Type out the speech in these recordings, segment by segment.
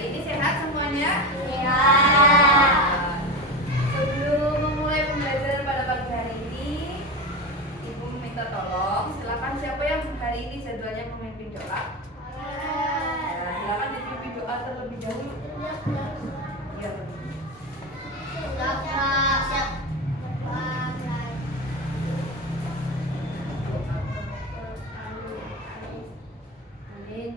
Hari ini sehat semuanya? Sehat. Sebelum memulai pembelajaran pada pagi hari ini, Ibu meminta tolong, silakan siapa yang hari ini jadwalnya memimpin doa? Ya, silakan dipimpin doa terlebih dahulu. Ya. Amin.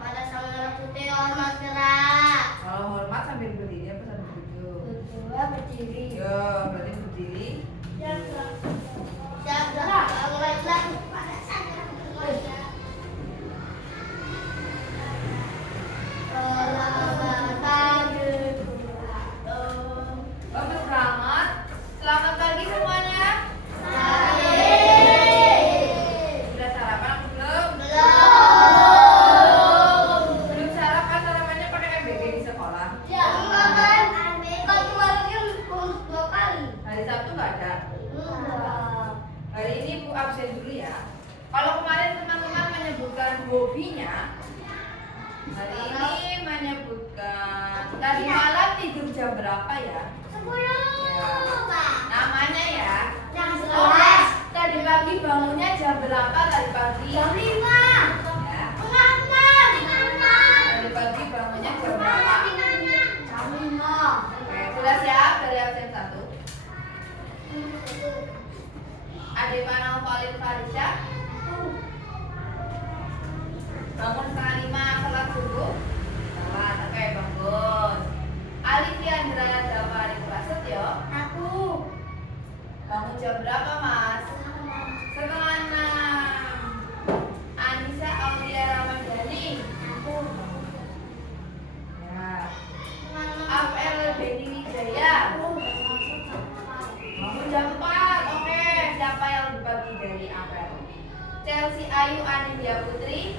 Pada Sang Merah Putih hormat gerak. Kalau hormat sambil berdiri apa sambil duduk? Kedua berdiri. Yo, berarti berdiri. Siap gerak. Mulailah pada Sang Merah Putih. Bagus banget. Selamat pagi semuanya. Sudah sarapan atau belum? Belum sarapan, sarapannya pakai MBG di sekolah. Hari Sabtu nggak ada. Hari ini Bu absen dulu ya. Kalau kemarin teman-teman menyebutkan hobinya, hari ini menyebutkan tadi malam tidur jam berapa ya? Namanya ya. Tadi pagi bangunnya jam berapa tadi pagi? Ya. Tadi pagi bangunnya jam berapa? Oke, sudah siap dari absen 1? Adik Panau Valin Farisha bangun setengah 5 sholat subuh. Sholat, oke bagus. Alifiandra Dafari Prasetyo bangun jam berapa mas? Setengah 6. Anissa Aulia Ramadhani ya. Afel Beni Wijaya bangun jam 4. Oke, siapa yang lebih pagi dari Afel? Chelsea Ayu Anindya Putri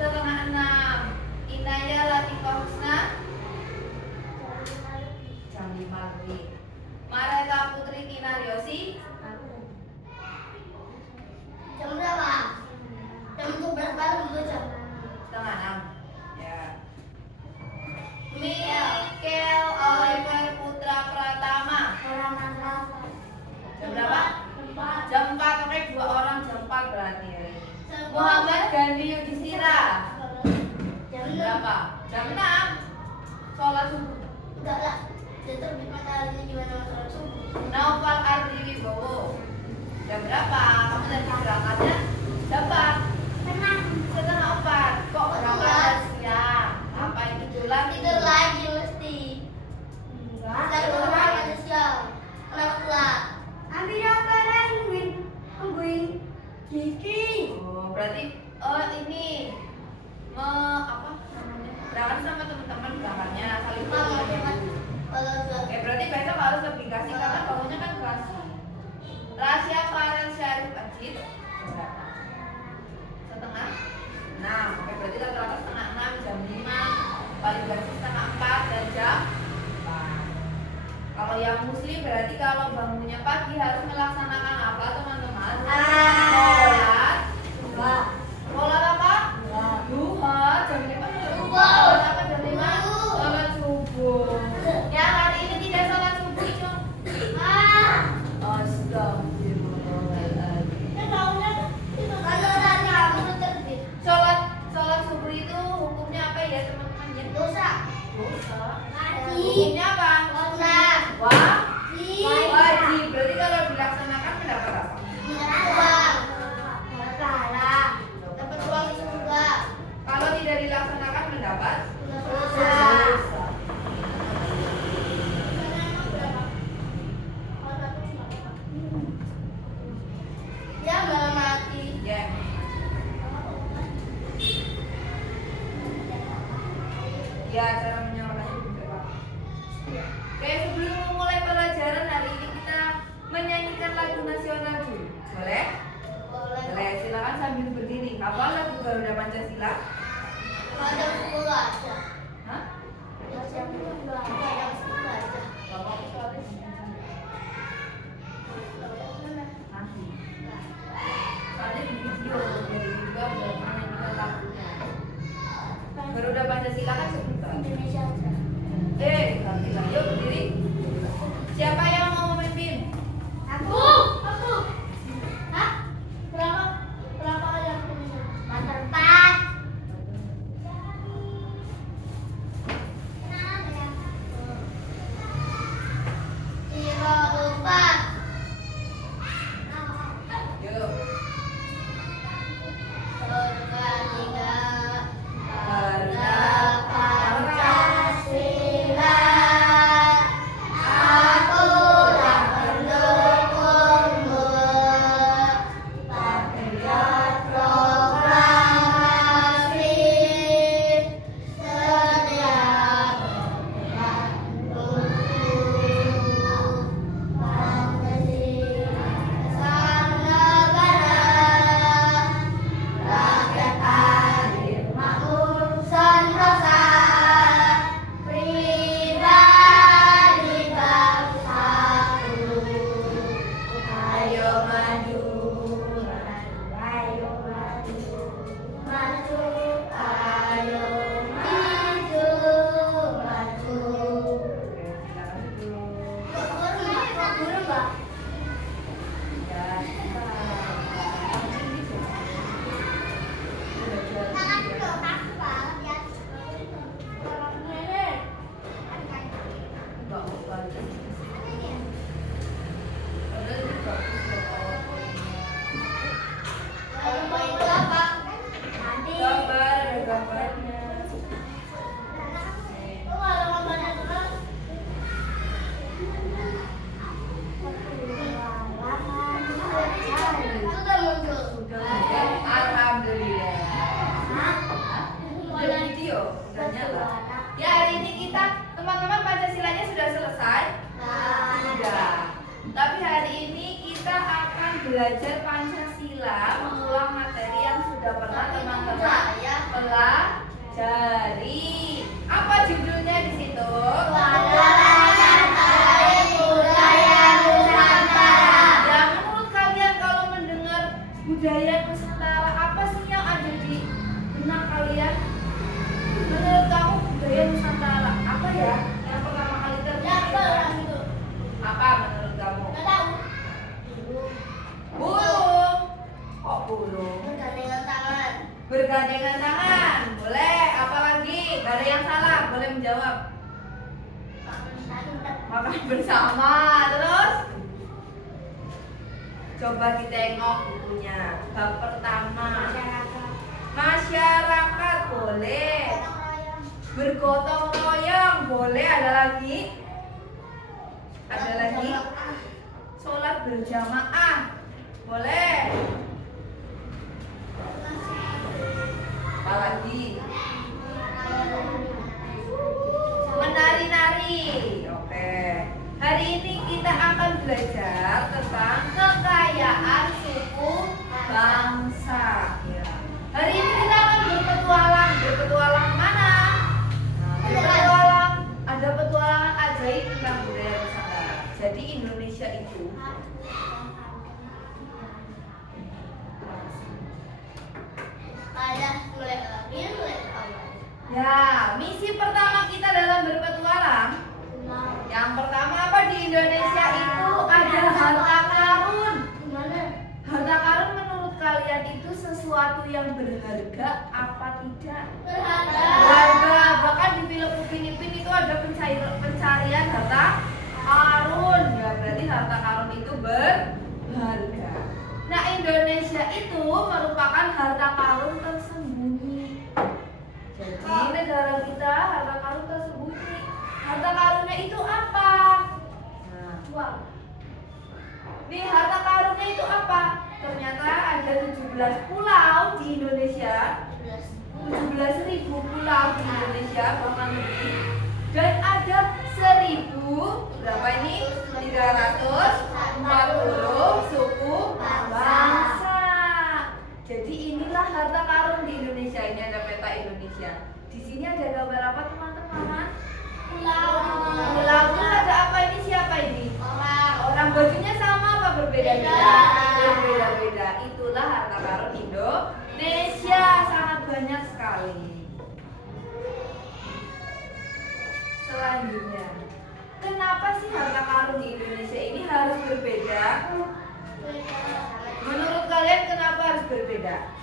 setengah 6. Inaya Latifah Husna jam 5 lebih. Mareta Putri Kinaryosi setengah 6 ya. Michael Oliver Putra Pratama jam berapa? Jam 4. Oke, 2 orang jam 4 berarti ya. Muhammad Gandhi Yudhistira jam berapa? Jam 6 sholat subuh. Naufal Ardi Wibowo jam berapa? Kamu tadi berangkatnya jam 4. Setengah 4. Kok berangkat siang? Apa itu jualan? Tidur lagi mesti. Oh, berarti ini apa namanya? Berangkat sama teman-teman berangkatnya saling Oke, berarti besok harus lebih kasih karena bangunnya kan kasih. Rahasia Farel Syarif Ajit berapa? Setengah 6. Oke, berarti rata-rata setengah 6, jam 5, paling gaji setengah 4 dan jam 4. Kalau yang muslim berarti kalau bangunnya pagi harus melaksanakan apa teman-teman? Sholat apa? Duha. Jam 5 sholat apa jam 5? Sholat subuh. Yang hari ini tidak sholat subuh cuma Astagfirullahaladzim. Sholat subuh itu hukumnya apa ya teman-teman? Dosa. Hukumnya apa? Wajib. Berarti kalau dilaksanakan mendapat apa? Dapat uang di surga. Kalau tidak dilaksanakan mendapat Dosa. Ya malah mati. ya. Ya, cara menyalakannya beberapa. Oke, sebelum memulai pelajaran hari ini kita menyanyikan lagu nasional dulu. Boleh? Boleh, silakan sambil berdiri. Hafal lagu Garuda Pancasila? Jam 10 aja. Hah? Jam 10 aja. Bapak sholatnya nanti. Soalnya di video. Pancasila kan sebentar. Indonesia aja. Ganti lah. Yuk berdiri. Siapa yang mau memimpin? Aku. Hah? Berapa kali aku minum? Mantan 4. Yuk. Ya, hari ini kita teman-teman Pancasilanya sudah selesai? Sudah. Tapi hari ini kita akan belajar Pancasila, mengulang materi yang sudah pernah teman-teman pelajari. Apa judulnya di situ? Ya, menurut kalian kalau mendengar budaya Nusantara, apa sih yang ada di benak kalian? Menurut kamu budaya Nusantara apa ya? Yang pertama kali terpikir. Apa menurut kamu? Burung. Kok burung? Bergandengan tangan. Boleh. Apa lagi? Gak ada yang salah. Boleh menjawab. Makan bersama. Terus? Coba kita tengok bukunya. Bab pertama. Masyarakat boleh. Bergotong royong boleh. Ada lagi? Ada lagi? Sholat berjamaah boleh. Apa lagi? Menari-nari. Oke. Hari ini kita akan belajar tentang kekayaan suku bangsa. Hari ini kita akan berpetualang. Berpetualang mana? Berpetualang. Ada petualangan ajaib tentang budaya Nusantara. Jadi Indonesia itu ya, misi pertama kita dalam berpetualang. Yang pertama apa di Indonesia itu ada harta karun. Harta karun menurut kalian itu sesuatu yang berharga apa tidak? Berharga. Bahkan di film Upin Ipin itu ada pencarian harta karun. Ya, berarti harta karun itu berharga. Nah, Indonesia itu merupakan harta karun tersembunyi. Jadi negara kita harta karun tersembunyi. Harta karunnya itu apa? Nah, nih harta karunnya itu apa? Ternyata ada 17 pulau di Indonesia. 17.000 pulau di Indonesia, bahkan lebih. Dan ada 1.000 berapa ini? 340 suku bangsa. Jadi inilah harta karun di Indonesia. Ini ada peta Indonesia. Di sini ada gambar apa teman-teman? Pulau. Pulau itu ada apa ini? Siapa ini? Orang. Bajunya sama apa berbeda-beda? Berbeda-beda. Itulah harta karun Indonesia. Sangat banyak sekali. selanjutnya. Kenapa sih harta karun di Indonesia ini harus berbeda? Menurut kalian kenapa harus berbeda?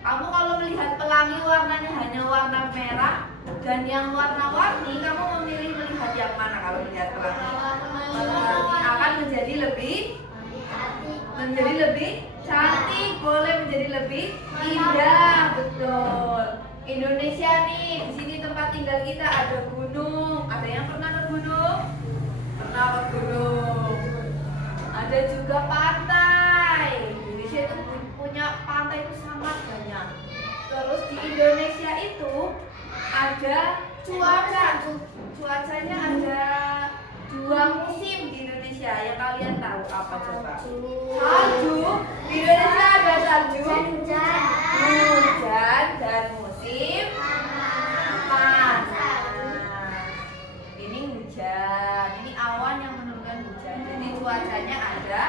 Kamu kalau melihat pelangi warnanya hanya warna merah dan yang warna-warni, kamu memilih melihat yang mana kalau melihat pelangi? Pelangi akan menjadi lebih cantik, boleh menjadi lebih indah, betul. Indonesia nih, di sini tempat tinggal kita ada gunung. Ada yang pernah ke gunung? Pernah ke gunung. Ada juga pantai. Indonesia itu punya pantai itu sangat banyak. Terus di Indonesia itu ada cuaca. Cuacanya ada 2 musim di Indonesia. Yang kalian tahu apa coba? Salju. Di Indonesia ada salju, hujan, dan musim panas. Ini hujan, ini awan yang menurunkan hujan. Jadi cuacanya ada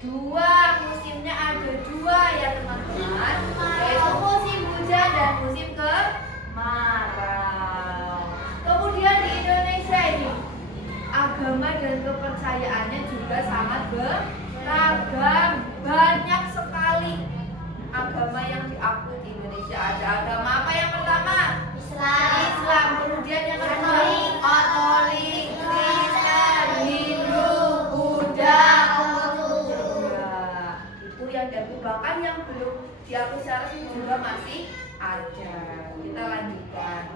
2, musimnya ada 2 ya teman-teman, yaitu musim hujan dan musim kemarau. Kemudian di Indonesia ini agama dan kepercayaannya juga sangat beragam, banyak sekali agama yang diakui di Indonesia. Ada agama apa yang pertama? Islam. Kemudian yang kedua Katolik, Kristen, Hindu, Buddha. Itu yang diakui, bahkan yang belum diakui secara resmi juga masih ada. Kita lanjutkan.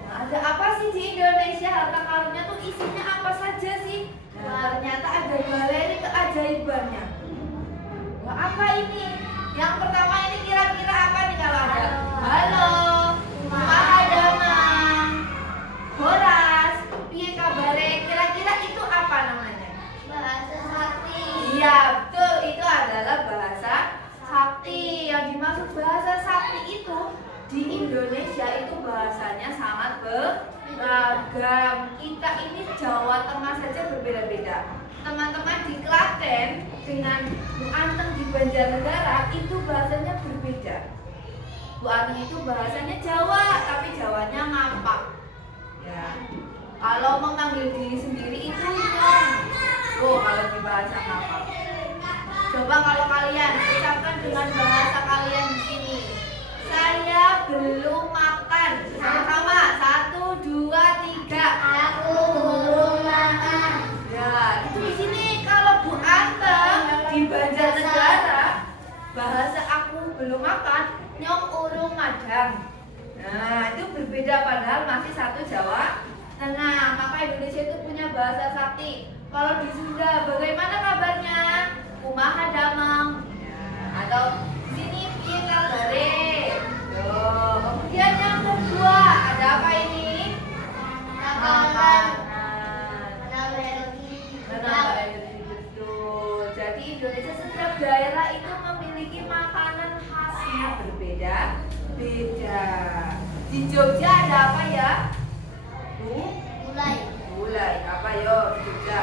Nah, ada apa sih di Indonesia? Harta karunnya tuh isinya apa saja sih? Nah, ternyata ada galeri keajaibannya. Nah, apa ini? Yang pertama ini kira-kira apa nih kalau ada? Halo, Mahadamang, Horas, piye kabare? Kira-kira itu apa namanya? Bahasa sakti. Iya, betul, itu adalah bahasa sakti. Yang dimaksud bahasa sakti itu di Indonesia itu bahasanya sangat beragam. Kita ini Jawa Tengah saja berbeda-beda. Teman-teman di Klaten dengan Bu Anteng di Banjarnegara itu bahasanya berbeda. Bu Anteng itu bahasanya Jawa, tapi Jawanya ngapak. Ya. Kalau memanggil diri sendiri itu nyong. Oh, kalau di bahasa ngapak. Coba kalau kalian ucapkan dengan bahasa kalian di sini. Saya belum makan. Sama-sama. 1, 2, 3. Aku belum makan. Ya, itu di sini kalau Bu Anteng di Banjarnegara bahasa aku belum makan, nyong urung madang. Nah, itu berbeda padahal masih satu Jawa Tengah. Maka Indonesia itu punya bahasa sakti. Kalau di Sunda bagaimana kabarnya? Kumaha damang. Ya, atau di sini piye kabare? Tuh. Kemudian yang kedua, ada apa ini? Makanan. Betul. Jadi Indonesia setiap daerah itu memiliki makanan khasnya berbeda-beda. Di Jogja ada apa ya? Gulai. Apa yo di Jogja?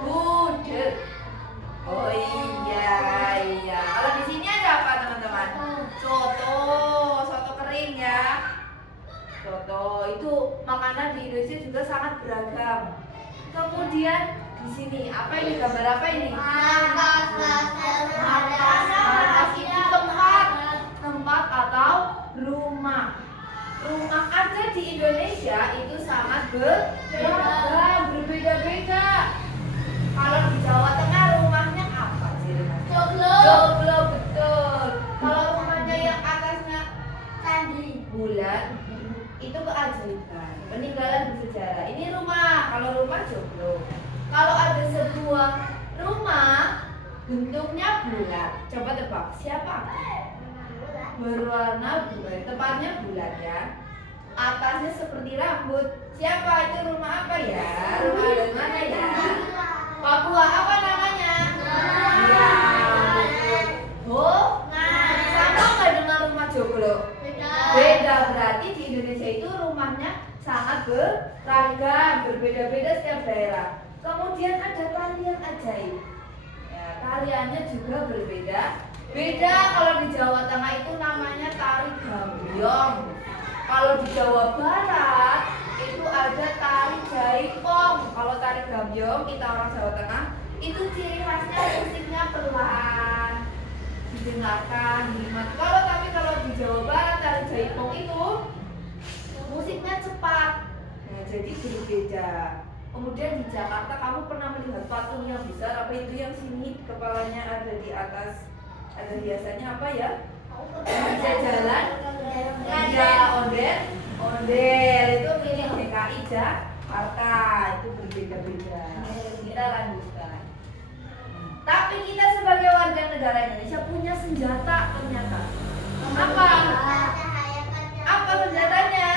Gudeg. Oh iya. Kalau di sini ada apa teman-teman? Soto kering ya. Soto itu makanan di Indonesia juga sangat beragam. Kemudian di sini apa ini, gambar apa ini? Markas itu tempat atau rumah. Rumah ada di Indonesia itu sangat beragam, berbeda-beda. Kalau di Jawa Tengah rumahnya apa sih? Joglo, betul. Kalau rumahnya yang atasnya candi bulat itu keajaiban, peninggalan bersejarah. Ini rumah, kalau rumah joglo. Kalau ada sebuah rumah bentuknya bulat, coba tebak siapa? Berwarna bulat, tepatnya bulat ya. Atasnya seperti rambut. Siapa itu, rumah apa ya? Rumah dari mana ya? Papua, apa namanya? Iya, betul. Sama nggak dengan rumah joglo? Beda, berarti di Indonesia itu rumahnya sangat beragam, berbeda-beda setiap daerah. Kemudian ada tarian ajaib. Ya, tariannya juga berbeda. Beda, kalau di Jawa Tengah itu namanya tari gambyong. Kalau di Jawa Barat itu ada tari jaipong. Kalau tari gambyong kita orang Jawa Tengah itu ciri khasnya musiknya perlahan, didengarkan, dinikmati. Kalau di Jawa Barat tari jaipong itu musiknya cepat. Nah, jadi berbeda. Kemudian di Jakarta kamu pernah melihat patung yang besar apa itu yang sini kepalanya ada di atas, ada hiasannya apa ya? Bisa jalan? Ya, ondel itu milik DKI Jakarta, itu berbeda-beda. Kita lanjutkan. Tapi kita sebagai warga negara Indonesia punya senjata ternyata. Apa? Apa senjatanya?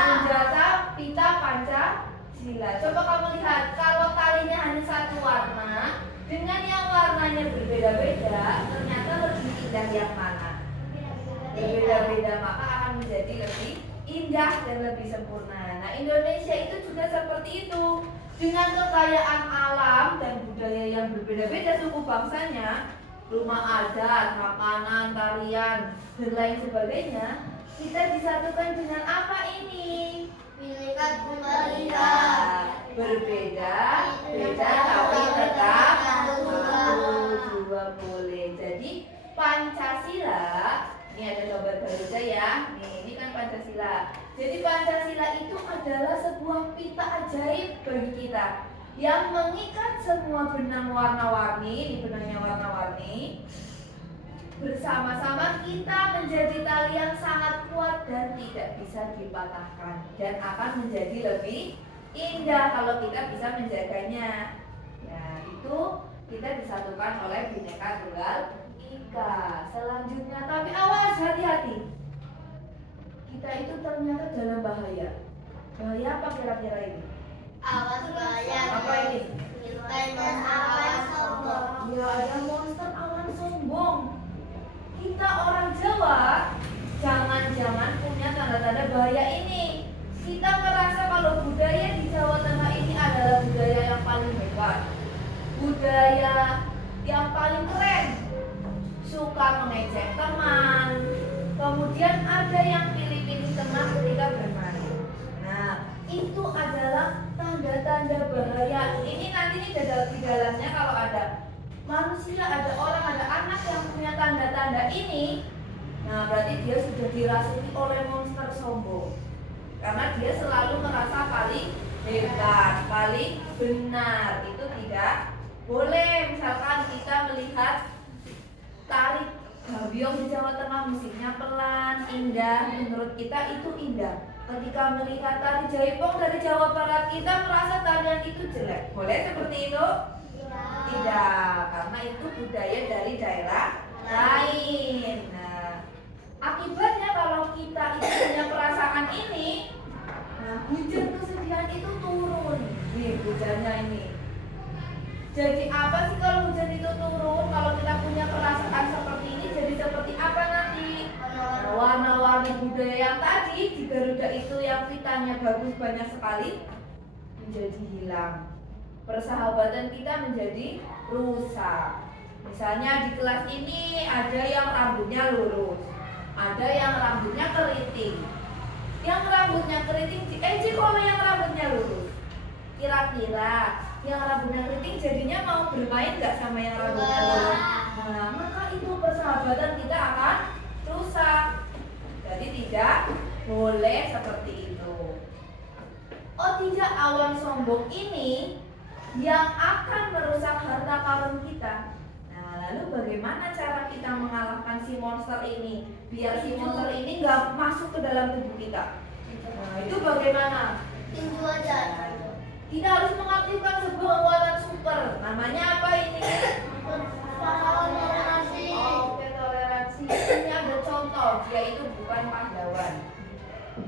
Senjata pita Pancasila. Coba kamu lihat, kalau talinya hanya satu warna dengan yang warnanya berbeda-beda, ternyata lebih indah yang mana? Berbeda-beda, maka akan menjadi lebih indah dan lebih sempurna. Nah, Indonesia itu juga seperti itu. Dengan kekayaan alam dan budaya yang berbeda-beda suku bangsanya, rumah adat, makanan, tarian, dan lain sebagainya, kita disatukan dengan apa ini? Bineka Tunggal Ika. Berbeda, beda tapi tetap satu dua boleh. Jadi Pancasila, ini ada gambar Garuda ya. Ini kan Pancasila. Jadi Pancasila itu adalah sebuah pita ajaib bagi kita yang mengikat semua benang warna-warni, di benangnya warna-warni. Bersama-sama kita menjadi tali yang sangat kuat dan tidak bisa dipatahkan, dan akan menjadi lebih indah kalau kita bisa menjaganya. Nah, itu kita disatukan oleh Bhinneka Tunggal Ika. Selanjutnya, tapi awas, hati-hati. Kita itu ternyata dalam bahaya. Bahaya apa kira-kira ini? Awas bahaya. Apa ini? Kita awan sombong. Ya, ada monster awan sombong. Kita orang Jawa jangan-jangan punya tanda-tanda bahaya ini. Kita merasa kalau budaya di Jawa Tengah ini adalah budaya yang paling hebat, budaya yang paling keren, suka mengejek teman, kemudian ada yang pilih-pilih teman ketika bermain. Nah, itu adalah tanda-tanda bahaya. Ini nanti di dalamnya kalau ada manusia, ada orang, ada anak yang punya tanda-tanda ini, nah berarti dia sudah dirasuki oleh monster sombong. Karena dia selalu merasa paling hebat, paling benar. Itu tidak boleh. Misalkan kita melihat tari gambyong di Jawa Tengah, musiknya pelan, indah, menurut kita itu indah. Ketika melihat tari jaipong dari Jawa Barat, kita merasa tarian itu jelek. Boleh seperti itu? Tidak, karena itu budaya dari daerah lain. Nah, akibatnya kalau kita itu punya perasaan ini, nah hujan kesedihan itu turun. Nih hujannya ini. Jadi apa sih kalau hujan itu turun? Kalau kita punya perasaan seperti ini, jadi seperti apa nanti? Nah, warna-warni budaya yang tadi di Garuda itu yang pitanya bagus banyak sekali menjadi hilang. Persahabatan kita menjadi rusak. Misalnya di kelas ini ada yang rambutnya lurus, ada yang rambutnya keriting. Yang rambutnya keriting diejek oleh yang rambutnya lurus. Kira-kira yang rambutnya keriting jadinya mau bermain nggak sama yang rambutnya lurus? Nah, maka itu persahabatan kita akan rusak. Jadi tidak boleh seperti itu. Oh tidak, awan sombong ini yang akan merusak harta karun kita. Nah, lalu bagaimana cara kita mengalahkan si monster ini biar si monster ini nggak masuk ke dalam tubuh kita? Nah, itu bagaimana? Tinju aja. Kita harus mengaktifkan sebuah kekuatan super. Namanya apa ini? Toleransi. Oke, toleransi. Ini ada contoh. Dia itu bukan pahlawan.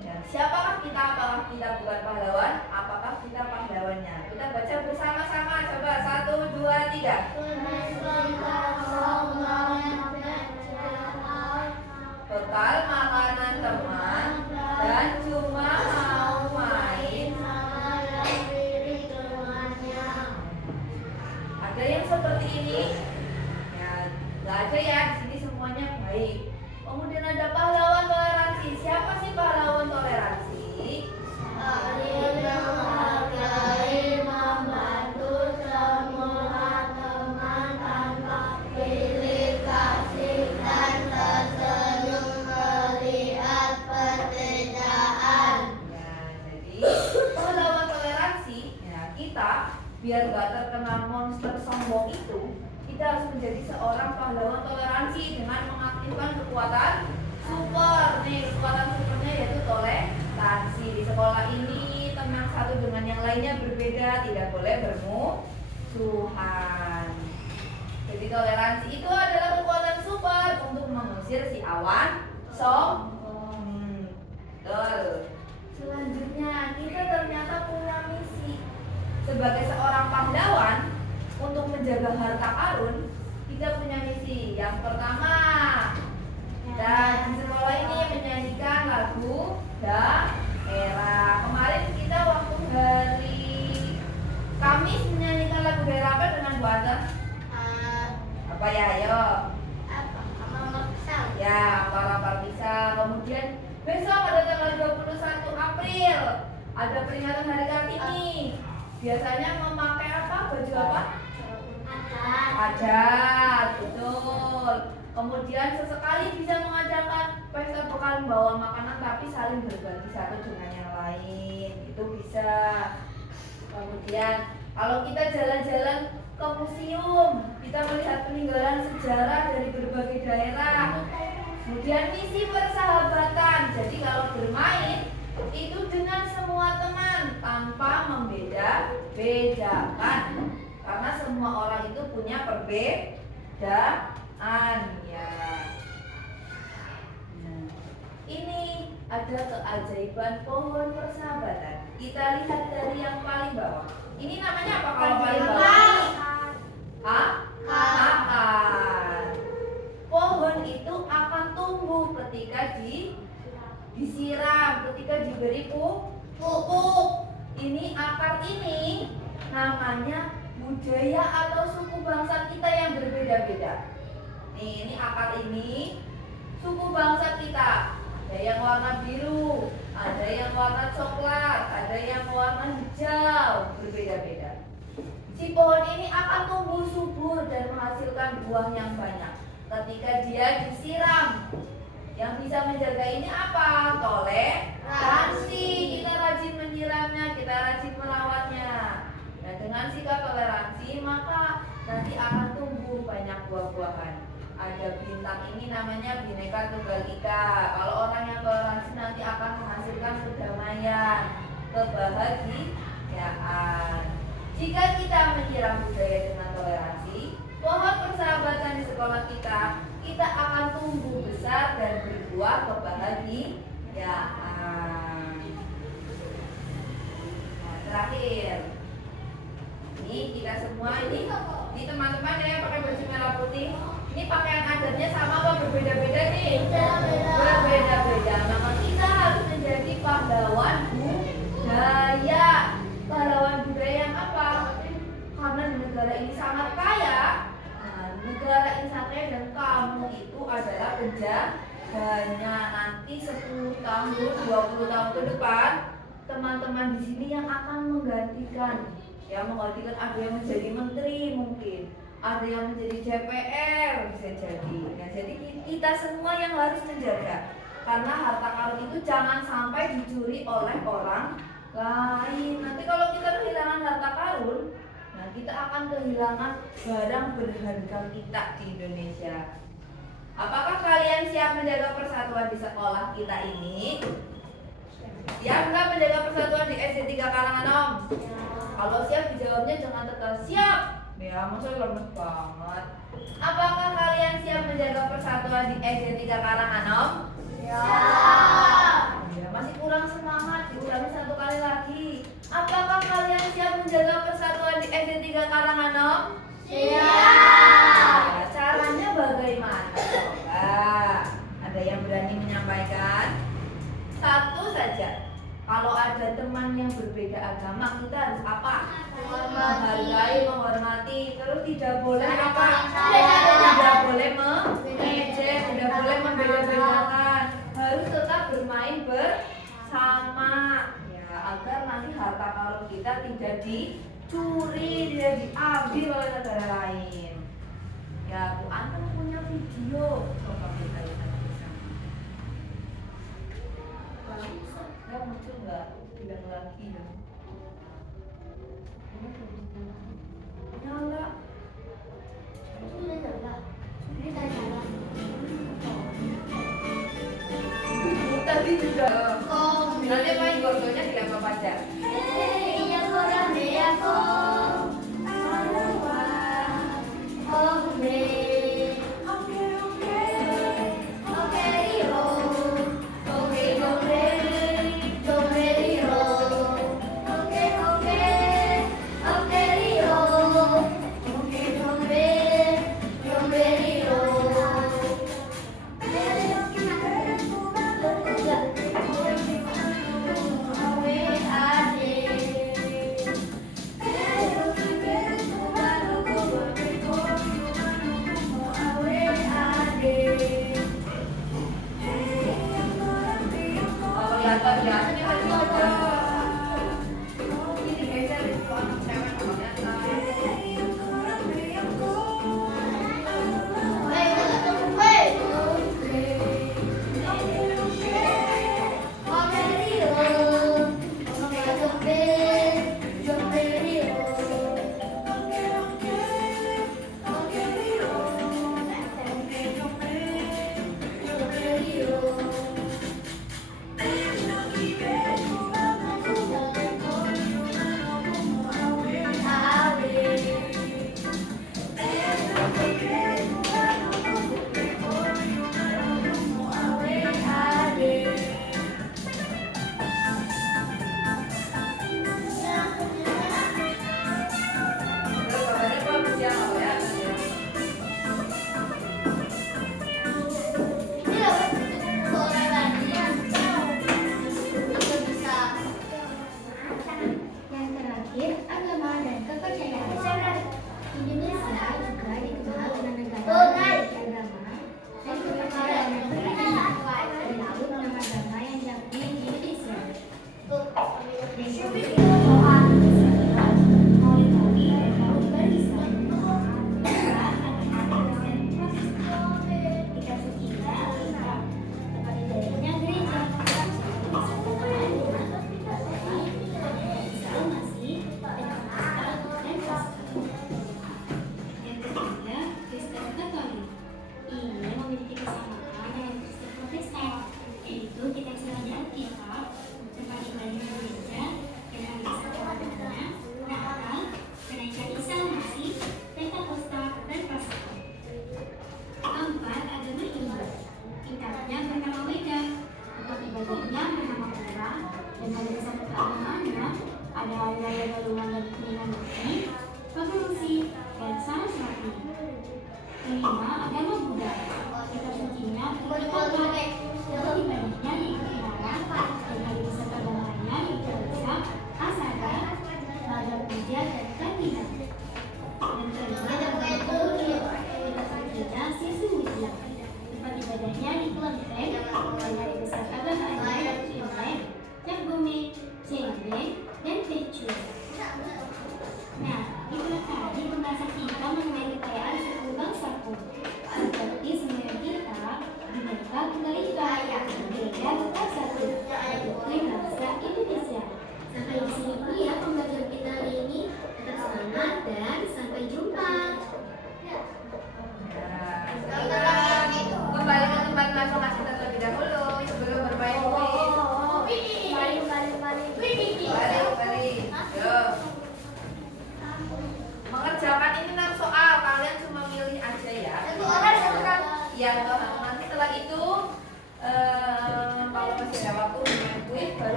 Dan siapakah kita? Apakah kita bukan pahlawan? Apakah kita pahlawannya? Kita baca bersama-sama. Coba 1, 2, 3. Bekal makanan teman dan cuma mau main. Ada yang seperti ini? Ya, nggak ada ya. Di sini semuanya baik. Kemudian ada pahlawan toleransi. siapa sih pahlawan toleransi? Saling menghargai, membantu semua teman tanpa pilih kasih dan tersenyum melihat perbedaan. Ya, jadi pahlawan toleransi, ya kita biar gak terkena monster sombong itu, kita harus menjadi seorang pahlawan toleransi dengan mengaktifkan kekuatan super. Nih, kekuatan supernya yaitu toleransi. Di sekolah ini teman satu dengan yang lainnya berbeda, tidak boleh bermusuhan. Jadi toleransi itu adalah kekuatan super untuk mengusir si awan sombong. Betul. Selanjutnya kita ternyata punya misi. Sebagai seorang pahlawan untuk menjaga harta karun, kita punya misi. Yang pertama, kita di sekolah ini menyanyikan lagu daerah. Kemarin kita waktu hari Kamis menyanyikan lagu daerah apa dengan Bu Ata? Apa ya, ayo? Ya, Palapar bisa. Kemudian besok ada tanggal 21 April ada peringatan Hari Kartini. Biasanya memakai apa? Baju apa? Adat, betul. Kemudian sesekali bisa mengadakan pesta bekal membawa makanan tapi saling berbagi satu dengan yang lain. Itu bisa. Kemudian kalau kita jalan-jalan ke museum, kita melihat peninggalan sejarah dari berbagai daerah. Kemudian misi persahabatan. Jadi kalau bermain itu dengan semua teman tanpa membeda-bedakan. Karena semua orang itu punya perbedaan ya. Nah, ini ada keajaiban pohon persahabatan. Kita lihat dari yang paling bawah. Ini namanya apa kalau paling bawah? Akar. Pohon itu akan tumbuh ketika disiram, ketika diberi pupuk. Ini akar ini namanya budaya atau suku bangsa kita yang berbeda-beda. Nih, ini akar ini suku bangsa kita. Ada yang warna biru, ada yang warna coklat, ada yang warna hijau, berbeda-beda. Si pohon ini akan tumbuh subur dan menghasilkan buah yang banyak ketika dia disiram. Yang bisa menjaga ini apa? Toleransi. Kita rajin menyiramnya, kita rajin merawatnya. Nah, dengan sikap toleransi maka nanti akan tumbuh banyak buah-buahan. Ada bintang ini namanya Bhinneka Tunggal Ika. Kalau orang yang toleransi nanti akan menghasilkan kedamaian, kebahagiaan. Jika kita menyiram budaya dengan toleransi, pohon persahabatan di sekolah kita akan tumbuh besar dan berbuah kebahagiaan. Nah, terakhir, ini kita semua ini teman-teman ya pakai baju merah putih. Ini pakaian adatnya sama apa berbeda-beda nih? Berbeda-beda. Maka kita harus menjadi pahlawan budaya. Pahlawan budaya yang apa? Karena negara ini sangat kaya. Negara ini sangat kaya dan kamu itu adalah penjaganya. Nanti 10 tahun, 20 tahun ke depan, teman-teman di sini yang akan menggantikan. Ya, menggantikan ada yang menjadi menteri mungkin, ada yang menjadi DPR bisa jadi. Nah, jadi kita semua yang harus menjaga. Karena harta karun itu jangan sampai dicuri oleh orang lain. Nanti kalau kita kehilangan harta karun, nah kita akan kehilangan barang berharga kita di Indonesia. Apakah kalian siap menjaga persatuan di sekolah kita ini? Siap nggak menjaga persatuan di SD 3 Karanganom? Kalau siap dijawabnya jangan tegas siap. Ya, masa lemes banget. Apakah kalian siap menjaga persatuan di SD 3 Karanganom? Siap. Ya, masih kurang semangat, diulangi satu kali lagi. Apakah kalian siap menjaga persatuan di SD 3 Karanganom? Siap. Ya, caranya bagaimana? Coba. Ada yang berani menyampaikan? Satu saja. Kalau ada teman yang berbeda agama, kita harus apa? Menghargai, menghormati. Terus tidak boleh apa? Tidak boleh mengejek, tidak boleh membeda-bedakan. Harus tetap bermain nafkahi bersama ya, agar nanti harta karun kita tidak dicuri, tidak diambil oleh negara lain. Ya, Bu Anton punya video, coba kita lihat bersama. Ya, muncul nggak? Bilang lagi dong. Nyala. Tadi juga. Nanti main gorgonya dilempar pacar.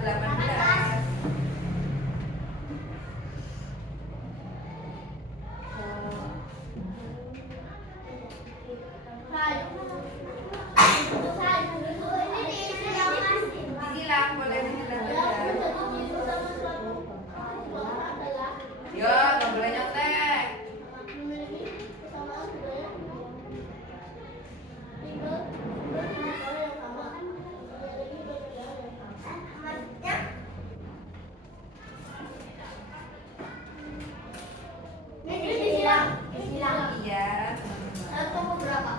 18. Disilang, boleh disilang aja. Ya, nggak boleh nyontek. Iya, teman-teman.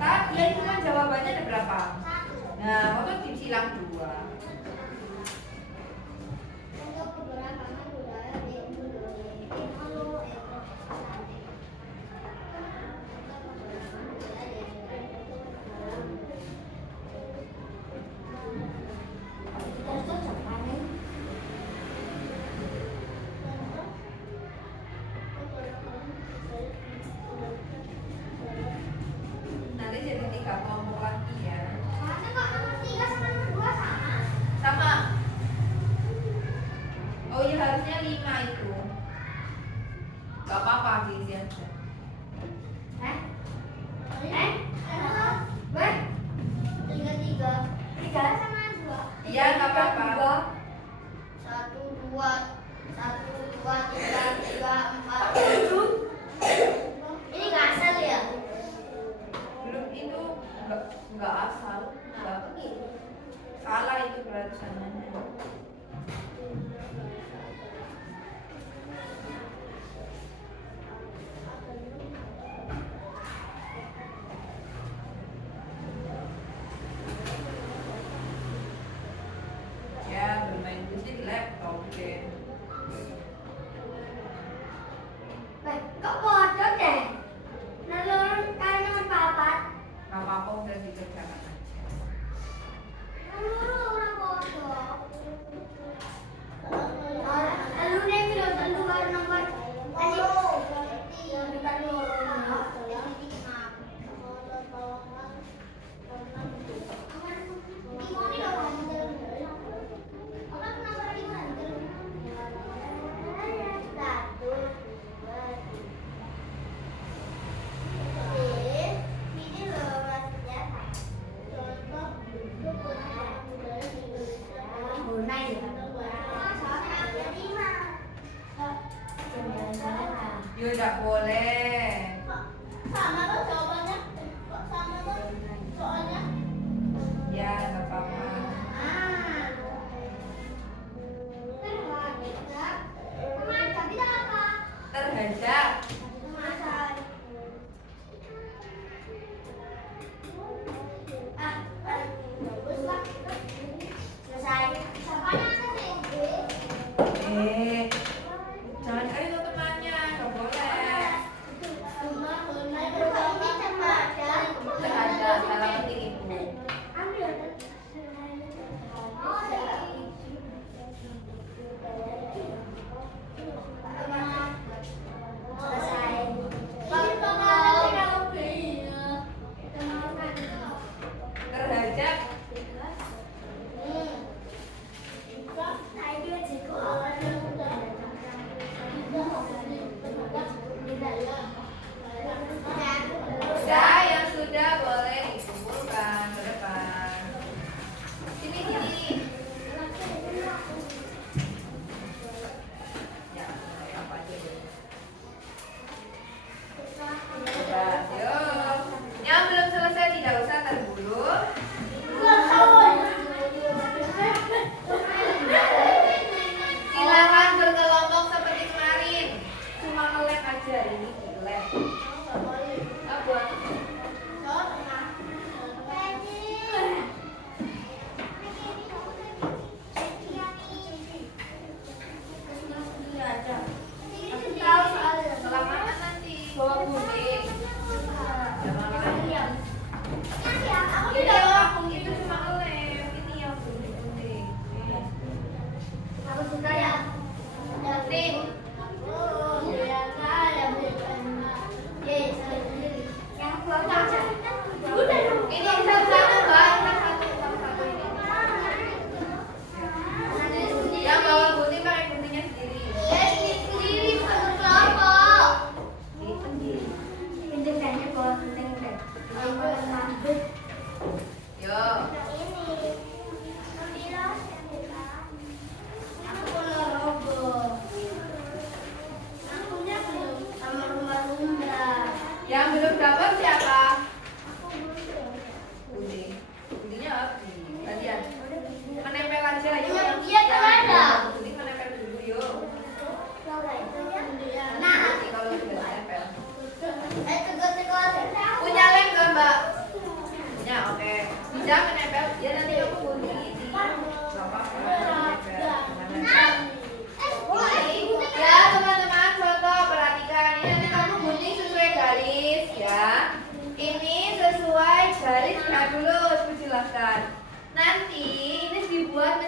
Tadi itu kan jawabannya ada berapa? Nah, waktu disilang 2. Nanti jadi 3 kelompok lagi ya. Sama. Oh iya, harusnya 5 itu. Gak apa-apa, diisi aja. Iya, gak apa-apa. 1, 2, 3, 4. Ini nggak asal ya? Belum itu nggak asal, nggak salah itu berarti sananya. Ya, bermain musik di laptop deh. Kok bodoh deh? Nalur kayaknya papat. Gak apa-apa, udah dikerjakan aja. Nalur orang bodoh. Lalu nih bilo telu karo nomor. Yo, tidak boleh. Sama tuh jawabannya. Kok sama tuh soalnya? Ya, gak apa-apa. Terhadap. Jangan kali itu temannya, gak boleh.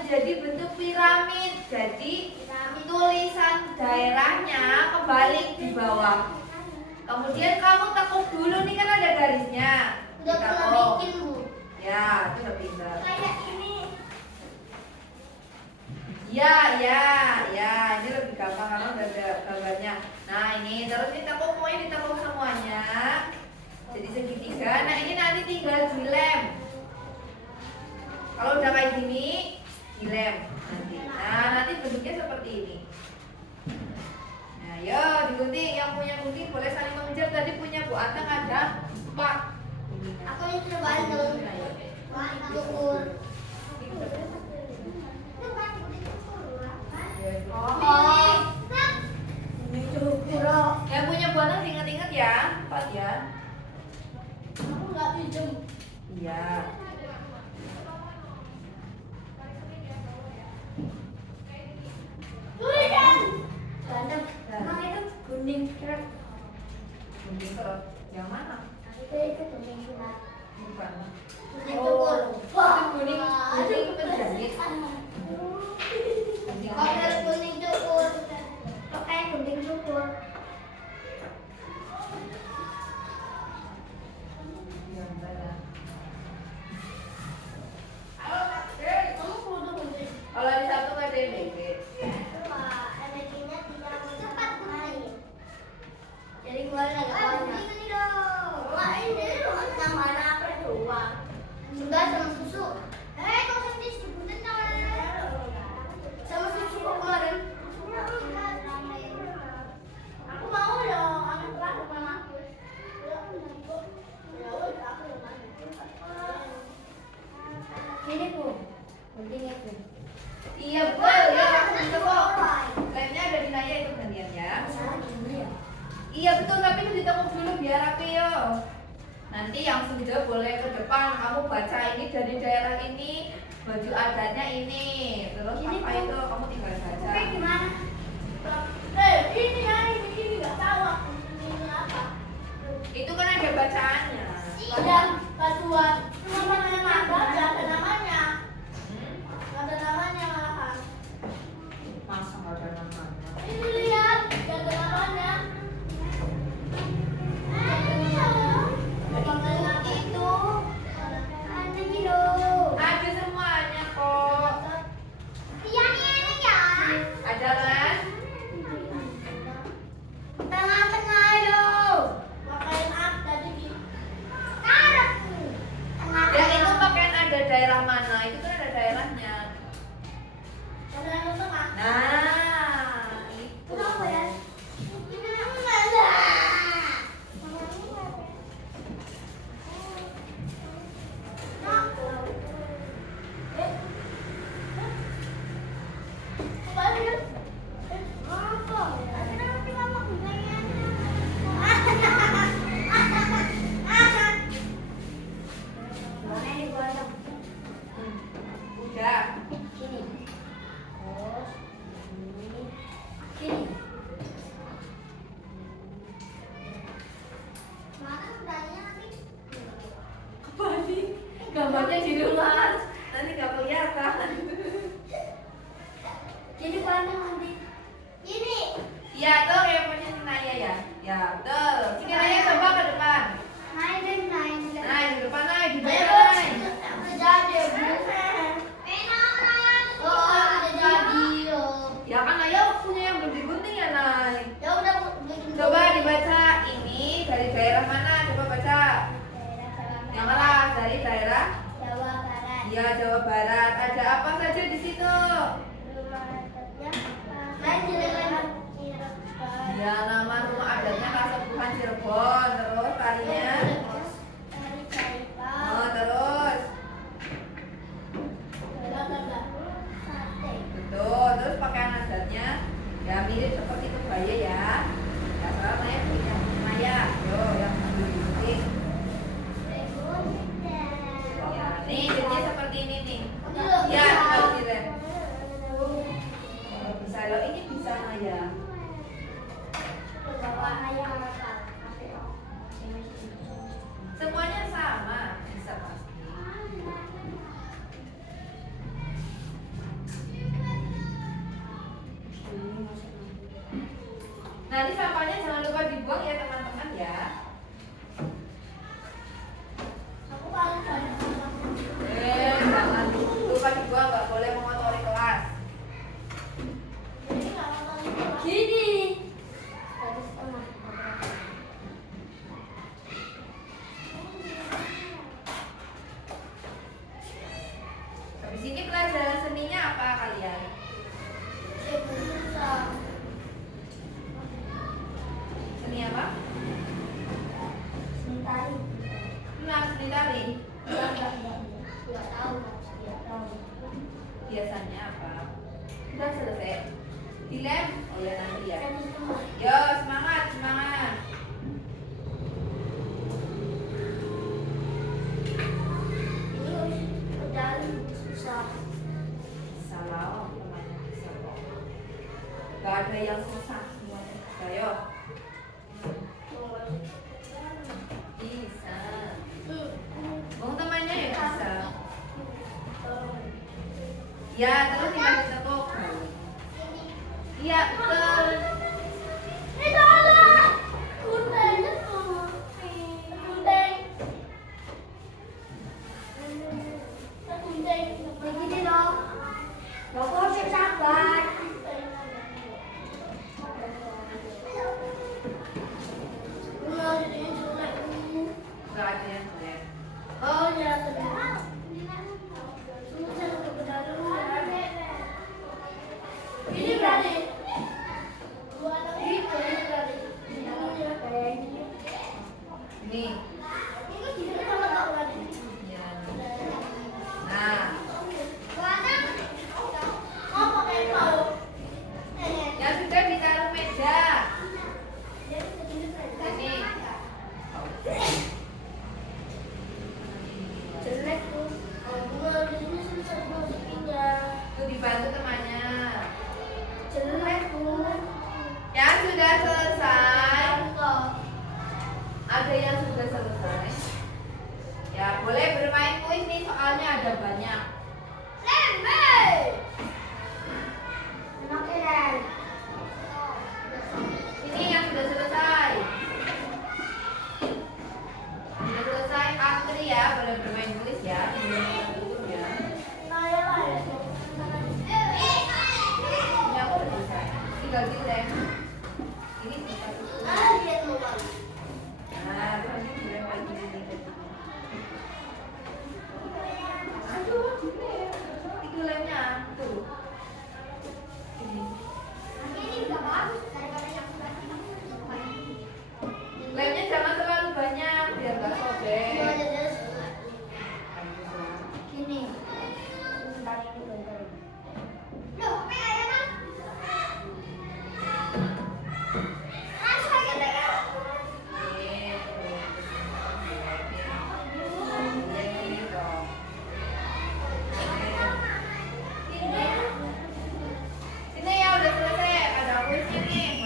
menjadi bentuk piramid. Jadi tulisan daerahnya kebalik di bawah. Kemudian kamu tekuk dulu nih, kan ada garisnya. Udah pernah Ditekuk. bikin, Bu. Ya, itu udah pintar. Kayak ini. Ya, ini lebih gampang karena udah ada gambarnya. Nah, ini terus ditekuk, pokoknya ditekuk semuanya. Jadi segitiga. Nah, ini nanti tinggal dilem. Kalau udah kayak gini, dilem nanti. Nah, nanti bentuknya seperti ini. Nah, yo digunting. Yang punya gunting boleh saling mengejar. Tadi punya Bu Anteng ada 4. Aku yang terbaik dong. Ukur. Oh. Ini ukur. Yang punya Bu Anteng ingat-ingat ya, 4 ya. Aku nggak pinjam. Iya. Tulisan. Ganteng. Emang itu kuning kerap. Gunting kerut. Yang mana? Itu kuning kerap. Bukan. Kuning Oh, ukur. itu kuning penjahit. Pakai kuning cukur. Pakai kuning cukur. Kamu kudu kuning. Kalau di satu nggak ada yang bebek. Energinya tidak cepat naik. Jadi keluarnya agak banyak. Wah ini tambah apa doang? Sudah sama susu. Kau sendiri sebutin sama susu kok kemarin. Aku mau dong, aku terakhir sama aku. Ya udah aku yang mana? Ini Bu, pentingnya Bu. Iya betul ya, itu kok. Lemnya ada di Naya itu gantian ya. Iya betul, tapi itu ditekuk dulu biar rapi yo. Nanti yang sudah boleh ke depan, kamu baca ini dari daerah ini, baju adatnya ini. Terus Ini, apa Bu. itu kamu tinggal baca. Oke gimana? Ini ya, ini nggak tahu aku ini apa. Itu kan ada bacaannya. Ada batuan, cuma nama nggak ada namanya, Hmm? nggak ada namanya malahan. Masa nggak ada namanya? Ini lihat, nggak ada namanya. Itu, ada gitu. Ada semuanya kok. Ini ya. Ada kan? Tengah-tengah lo. Pakai apa tadi di? Taruh. Ya itu pakaian ada daerah mana? Itu kan ada daerahnya. Tengah. Nah, itu. Kenapa ya? Udah. Sini. Terus ini. Sini. Mana kudanya nanti? Kebalik. Gambarnya di luar. Nanti nggak kelihatan. Jadi mana nanti? Ini. Iya tuh kayak punya si Naya ya. Ya betul. Si Naya coba ke depan. Naik deh, naik. Nah di depan naik, di Ayo, depan Bos. naik. Udah jadi, Bu. Oh, udah jadi. Ya kan Naya punya yang belum digunting ya Nay. Ya udah, Bu. Bikin Coba dulu. dibaca ini dari daerah mana? Coba baca. Yang alas dari daerah. Jawa Barat. Ya Jawa Barat. Ada apa saja di situ? Ya nama rumah adatnya Kasepuhan Cirebon. Terus tarinya. Oh terus. Betul. Terus pakaian adatnya ya mirip seperti kebaya ya. Ya soalnya Naya punya Naya. Yo yang belum digunting. Ya, nih jadinya seperti ini nih. Ya tinggal direm. Kalau bisa lo ini bisa Naya. Semuanya sama bisa pasti. Nanti sampahnya jangan lupa dibuang ya teman-teman ya. Aku paling Jangan lupa dibuang, nggak boleh mengotori kelas. gini. Tadi setengah. Habis ini pelajaran seninya apa kalian? Seni apa? Seni tari. Nah, seni tari. Nggak tahu. Biasanya apa? Udah selesai. Dilem? Oh ya nanti ya. Seni semua. Yo, semangat, semangat. Ini udah susah. Salah, temannya bisa kok. Gak ada yang susah semuanya. Ayo, bisa. Bang temannya ya bisa. Ya, terus tinggal ditekuk. Iya, betul. Ini salah. Kuntengnya sama. Kunteng. Kunteng. Begini dong. Bapak harus sabar. Gak ada yang jelek. Oh ya, benar. Susah untuk berdalam. Ini berarti. Ini berarti. Nih. Ini sama tak berarti. Ya. Nah, Mau pakai kau? yang sudah ditaruh meja. Ini. Jelek tuh. Ini susah masukinnya. Tuh dibantu temannya. Jelek tuh. Yang sudah selesai. Ada yang sudah selesai. Ya, boleh bermain kuis nih soalnya ada banyak. Ini yang sudah selesai. Sudah selesai antri ya, boleh bermain kuis ya. Sebelum kita tutup ya. Ini aku udah selesai. Tinggal dilem. Ini bisa tutup. Nah, terus ini dilem lagi sini. Aduh, dilem. Itu lemnya tuh. Ini. Lemnya jangan terlalu banyak biar nggak sobek. Gini. Bentar ini bentar. Sini ya udah selesai, ada kuisnya nih.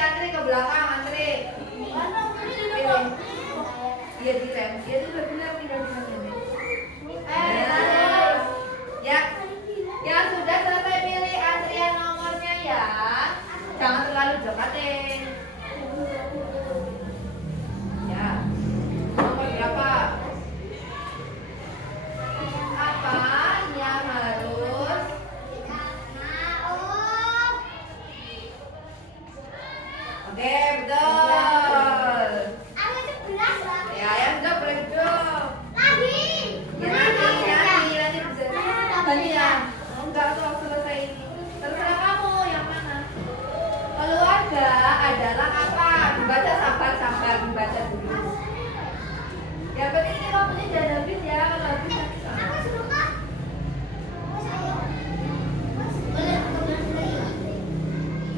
Antri ke belakang, antri. Pilih. Dia dilem, dia tuh udah bilang tinggal dilem. Ya, yang sudah selesai pilih antrian nomornya ya. Jangan terlalu dekatin. Ya, nomor berapa? Apa yang harus? Oke, betul. Ya, yang sudah boleh duduk. Ya, nanti bisa. Tadi ya, enggak tuh selesai ini. Terserah kamu yang mana. Keluarga adalah apa? Dibaca sabar, dibaca dulu. Ya, penting ini waktunya jangan habis ya. Kalau habis nanti salah.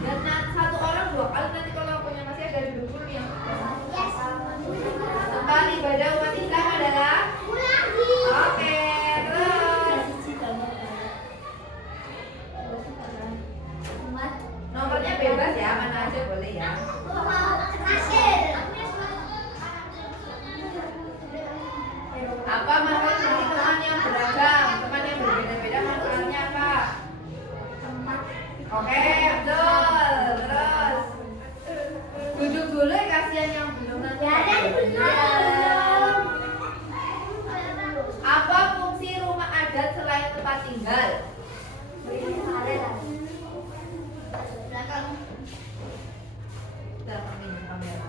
Dan satu orang 2 kali nanti kalau punya masih ada duduk dulu yang tempat ibadah umat Islam adalah oke, terus nomornya bebas ya, mana aja boleh ya. Apa manfaat nanti tinggal. Belakang. Kita pakai kamera.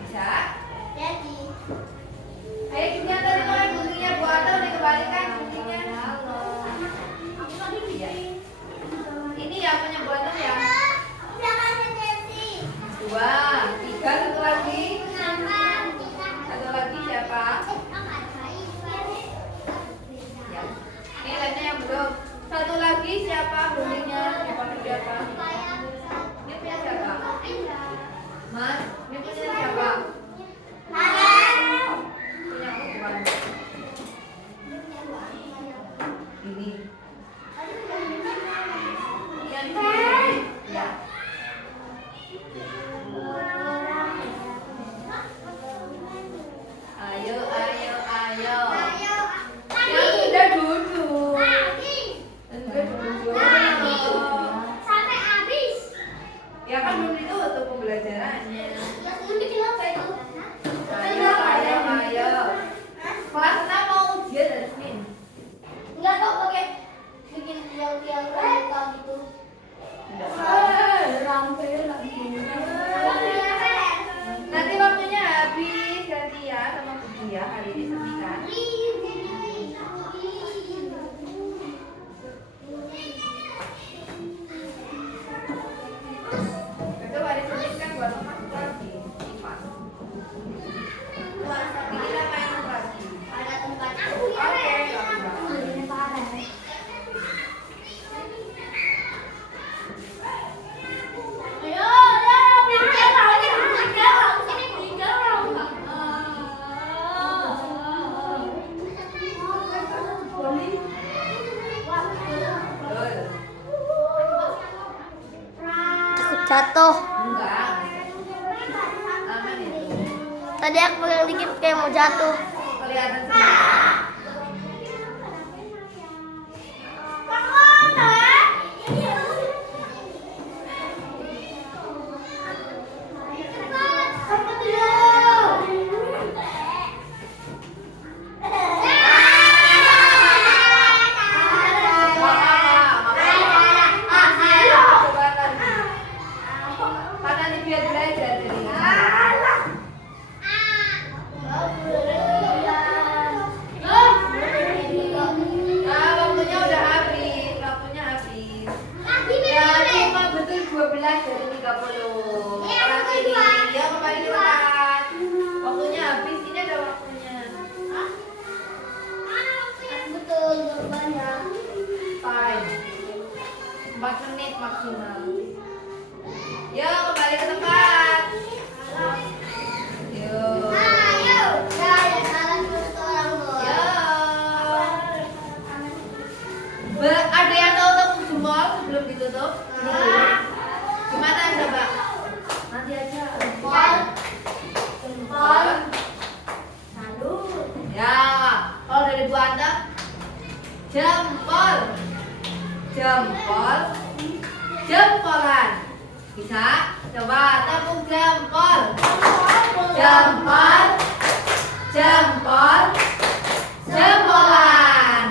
Bisa? Ayo juga tadi pakai guntingnya Bu Ata udah kebalikan guntingnya. Iya. Ini ya punya Bu Ata ya. 2, 3, satu lagi. Satu lagi siapa? Ya. Ini lainnya yang belum. Satu lagi siapa guntingnya? Siapa siapa? Ini punya siapa? Mas, ini punya siapa? Punya aku bukan. Ini. Yang ini. Ya. Ayo, ayo, ayo. Yang sudah duduk. Yang sudah duduk. Ya kan belum ditutup pembelajarannya. Ayo, ayo, ayo. Kelas 6 mau ujian dari Senin. Enggak kok pakai bikin tiang-tiang rangka gitu. Nanti waktunya habis ganti ya sama Bu ya hari ini seni kan. Besok hari Senin kan baru masuk lagi IPA. Ini kita main lagi. Ada tempat Oke, nggak apa-apa. Betul. Takut jatuh. Enggak. Aman itu. Tadi aku pegang dikit kayak mau jatuh. Kelihatan sedikit. Biar belajar jadi. Waktunya udah habis, waktunya habis. Ya, cuma betul 12 dari 30. Kelas ini, ya kembali ke kelas. Waktunya habis, ini ada waktunya. Betul, banyak. Time 4 menit maksimal. Yo, kembali ke tempat. Yo. Ada yang tahu tepung jempol sebelum ditutup? Gimana coba? Nanti aja. Jempol. Ya, kalau dari Bu Anta, jempol, jempol, jempolan. Bisa? Coba tepung jempol, jempol, jempol, jempolan.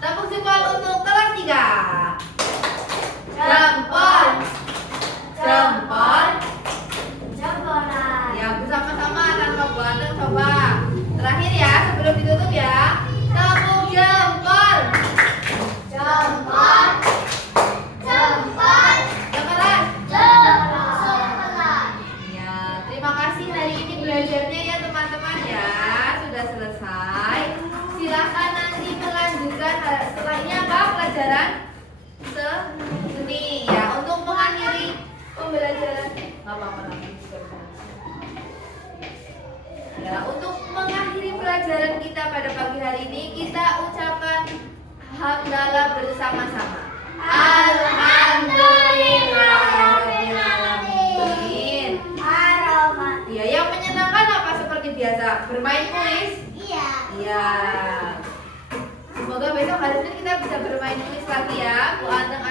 Tepung jempol untuk kelas 3. Jempol, jempol, Jempolan. ya bersama-sama tanpa Bu Anta coba. Terakhir ya sebelum ditutup ya. Tepung jempol, Jempol. Jempol. jempolan. Jempolan. Ya, terima kasih hari ini belajarnya ya teman-teman ya. Sudah selesai. Silakan nanti melanjutkan setelahnya apa pelajaran seni ya untuk mengakhiri pembelajaran. Nggak apa-apa nanti. Ya, untuk mengakhiri pelajaran kita pada pagi hari ini kita ucapkan hamdalah bersama-sama. Alhamdulillahirobbilalamin. Ya, yang menyenangkan apa seperti biasa? Bermain kuis? Iya. Iya. Semoga besok hari ini kita bisa bermain kuis lagi ya. Bu Anteng